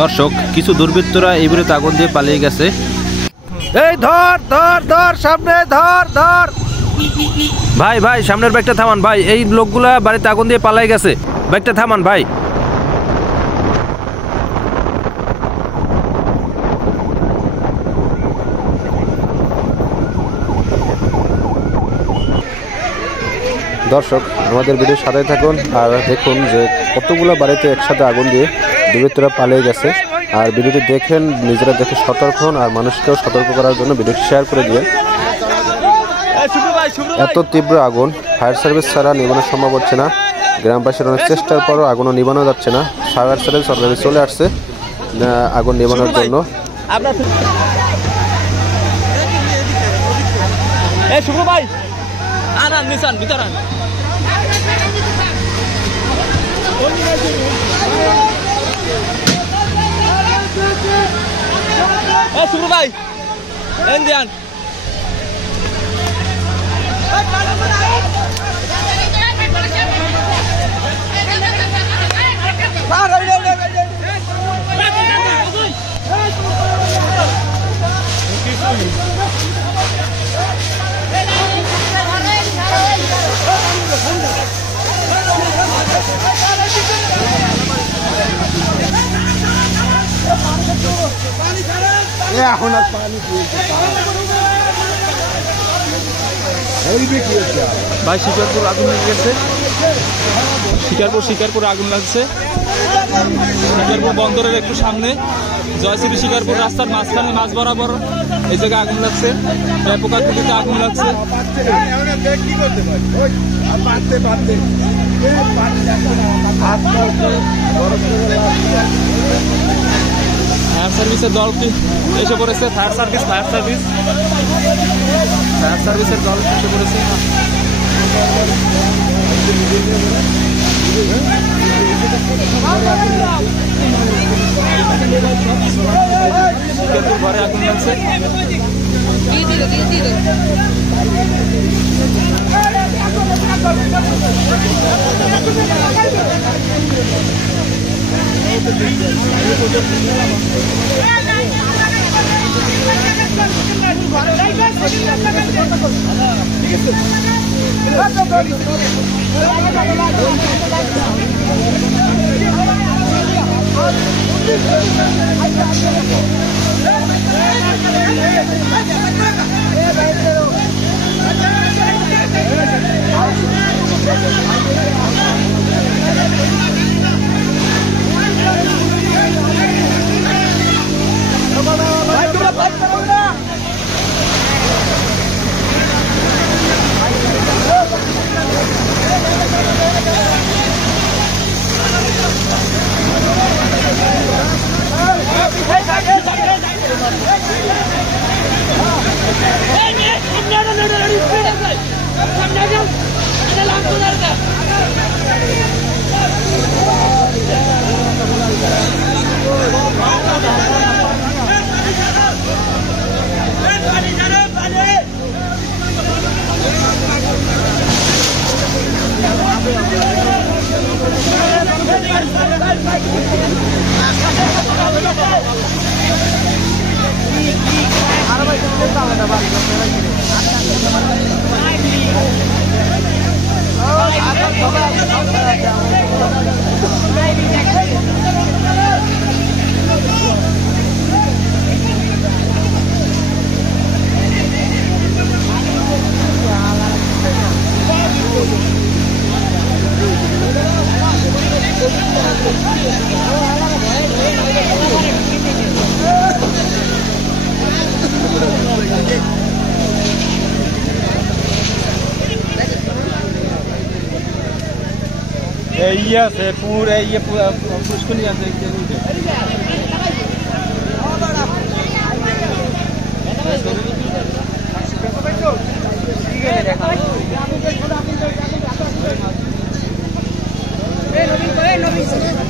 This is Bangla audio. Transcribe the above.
দর্শক কিছু দুর্বৃত্তরা এই বিরুদ্ধে আগুন দিয়ে পালিয়ে গেছে। এই ধর ধর ধর, সামনে ধর ধর। ভাই ভাই সামনের বাইকটা থামান ভাই, এই লোকগুলা বাড়িতে আগুন দিয়ে পালিয়ে গেছে, বাইকটা থামান ভাই। দর্শক আমাদের ভিডিও সাথে থাকুন আর দেখুন যে কতগুলো বাড়িতে একসাথে আগুন দিয়ে দুর্বৃত্তরা পালিয়ে গেছে। আর ভিডিওটি দেখেন, নিজেরা দেখে সতর্ক হন আর মানুষকেও সতর্ক করার জন্য ভিডিওটি শেয়ার করে দিয়ে। এত তীব্র আগুন ফায়ার সার্ভিস ছাড়া নিবানো সম্ভব হচ্ছে না। গ্রামবাসীর অনেক চেষ্টার পরও আগুনও নিবানো যাচ্ছে না। ফায়ার সার্ভিস অলরেডি চলে আসছে আগুন নিবানোর জন্য। শুক্র ভাই এন্ডিয়ান এখন আর পানি ভাই শিকারপুর আগুন লেগে গেছে। শিকারপুর আগুন লাগছে। শিকারপুর বন্দরের একটু সামনে জয়শ্রী শিকারপুর রাস্তার মাঝখানে মাঝ বরাবর এই জায়গায় আগুন লাগছে। ব্যাপকার পুলিতে আগুন লাগছে। ফায়ার সার্ভিসের দলটি এসে পড়েছে। ফায়ার সার্ভিসের দল এসে পড়েছে। ঘরে আগুন লাগছে। Iya, pura iya pura puskun ya Hey,